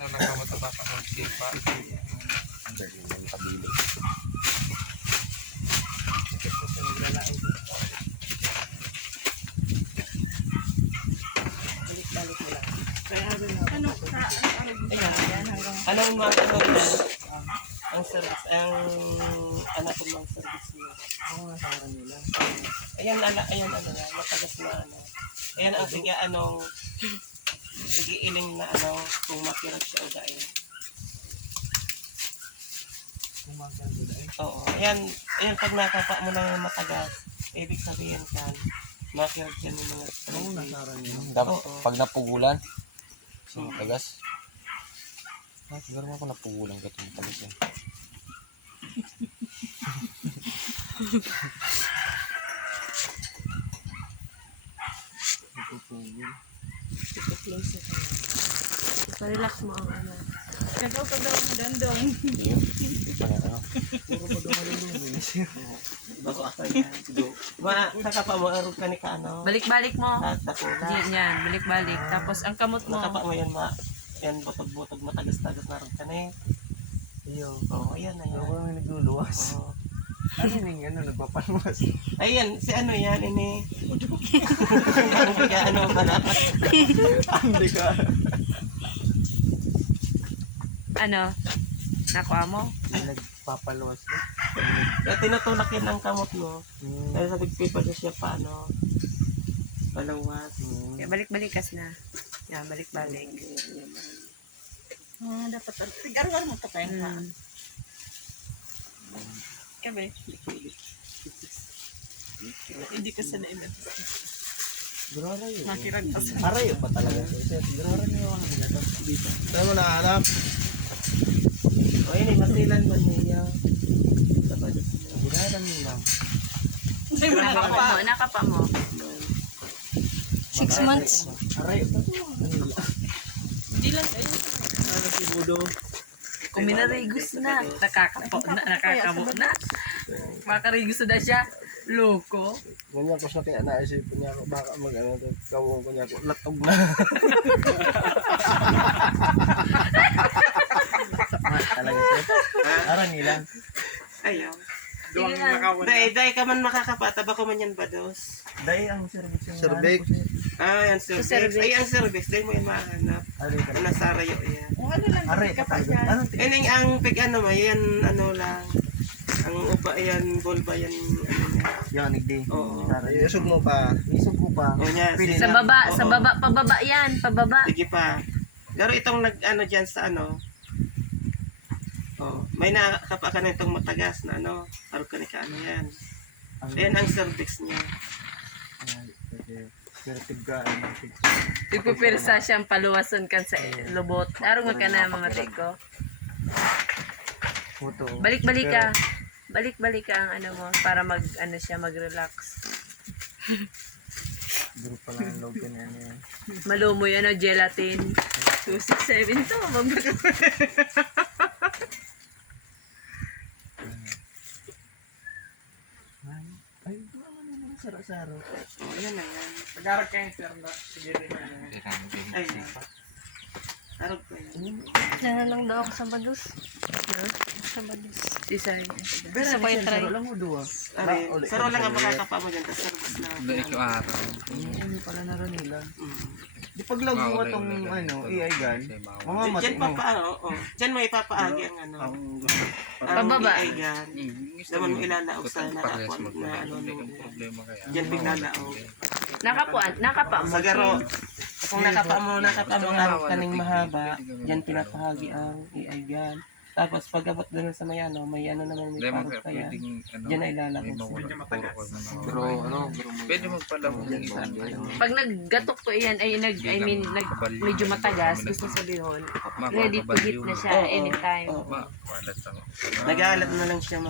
na nakamataba ka magsipa. Ang galing ng kabili. Balik-balik mo lang. Anong mga ano yan? Ang service, ang anak ko mga service niya. Ang mga sarang nila. Ayan, ayan, ano na, matagas na ano. Ayan ang sige, anong, nagiiling na ano, kung makirat siya o dahil. Kumakan ko dahil. Oo, ayan, ayan pag nakapa mo ng matagas, ibig sabihin kan, makirat yan yung mga Ang mga sarang nila. Dapat Oo. pag napugulan, sa matagas. Siguro ako napugulan ka ito matagas yan. Napupugol. Close na tayo. Pa-relax mo ang ano. Nagaw ka daw ng dandong. Hindi yun. Hindi pa na ano. Puro ba daw malulungin siya? bago ako yan. Nakapa mo, arog ka ni ka ano, Balik-balik mo. at takula. Di yan, balik-balik. Tapos ang kamot mo. Nakapa mo yan, yan butog-butog, matagas-tagas na arog ka na eh. Iyo. Oo, ayan na yan. Ako lang nagluluwas. Oo. Ano yung ano, nagpapalwas? Ayan, si ano yan, ini. Kaya ano pala. Hindi ka. Ano? Nakuha mo? Nagpapalwas ka. Kaya tinutulak yan ang kamot mo. Hmm. Kaya sa pagpipa siya pa, ano, palawas. Kaya balik-balikas na. Yan, balik-balik. Dapat tigar-gar mo pa tayo na. Kabe. Hindi ka sanay na. Grarayo. Makirag ka sa. Arayo pa talaga. Grarayo na yung ano nito. Dito. Saan mo nahanap? O yun, masilan man niya. Grarayo lang. Hindi mo Nakapa nakapa. mo, nakapa mo. 6 months. Arayo pa to. Hindi lang kayo. Ano si Budo? Kung minarigos na, nakakapo na, nakakabo na. Makarigos na siya. Loko. Ganyan ko siya kaya naisipin niya ako baka mag ano to. Gawin ko niya ako latog na. Talaga siya. Aran nila. Ayaw. Sige lang. Day ka man makakapata, baka man yan bados. Dahil ang service yung Cervix. Ah, yan cervix. cervix. Ay, ang cervix, day mo yung mahanap. Aray ka. Ang nasarayo yan. Kung ano lang Aray ka ka pa talaga. siya. Anong tingin? Yan ang pig ano ma, yan ano lang. Ang upa yan, bulba yan, ano niya. Yan, nigdi. Oo. Isog mo pa. Isog ko pa. O niya, Pili Sa sila- baba, oo. sa baba, pababa yan, pababa. Sige pa. Pero itong nag ano dyan sa ano, oh, may nakakapa ka na itong matagas na ano, parang ka ka ano yan. Ayan ang cervix niya. Pero tigga. Ipupirsa siyang paluwason kan sa lubot. Arong ka na mamatay ko. Puto. Balik-balik ka. Balik-balik ka ang ano mo para mag ano siya mag-relax. Duro pa lang ang loob ko na yan. Malumoy ano gelatin. 267 to. Ay, saro-saro. Oh, ayan na yan. Nag-aral cancer na. Sige rin na. Ay, arog ko yan. Diyan lang daw ako sa Badus. Sa Badus. Design. Pero Gusto ko ano i-try. saro lang mo duwa. Ari, saro lang ang makakapa mo dyan, tapos cervix na. Hindi pala naroon nila. Mm. Di pag log mo itong ano, AI gan. Mga mati Diyan mo. Diyan mo ipapaagi ang ano. Pababa. Ang iigan. Daman mo ilalaog sa nakapuan na ano. Diyan piglalaog. Nakapa mo. Sa garo, kung nakapa mo ang kaning mahaba, diyan pinapahagi ang iigan. Tapos pag abot doon sa may ano naman may parang kaya. Diyan ay ilalagog. Pero ano, Pwede magpalabog ng isa. Pag naggatok ko iyan ay medyo matagas, gusto sabihin, ready to hit na siya anytime. Oo. Walat ako. Nag-aalat na lang siya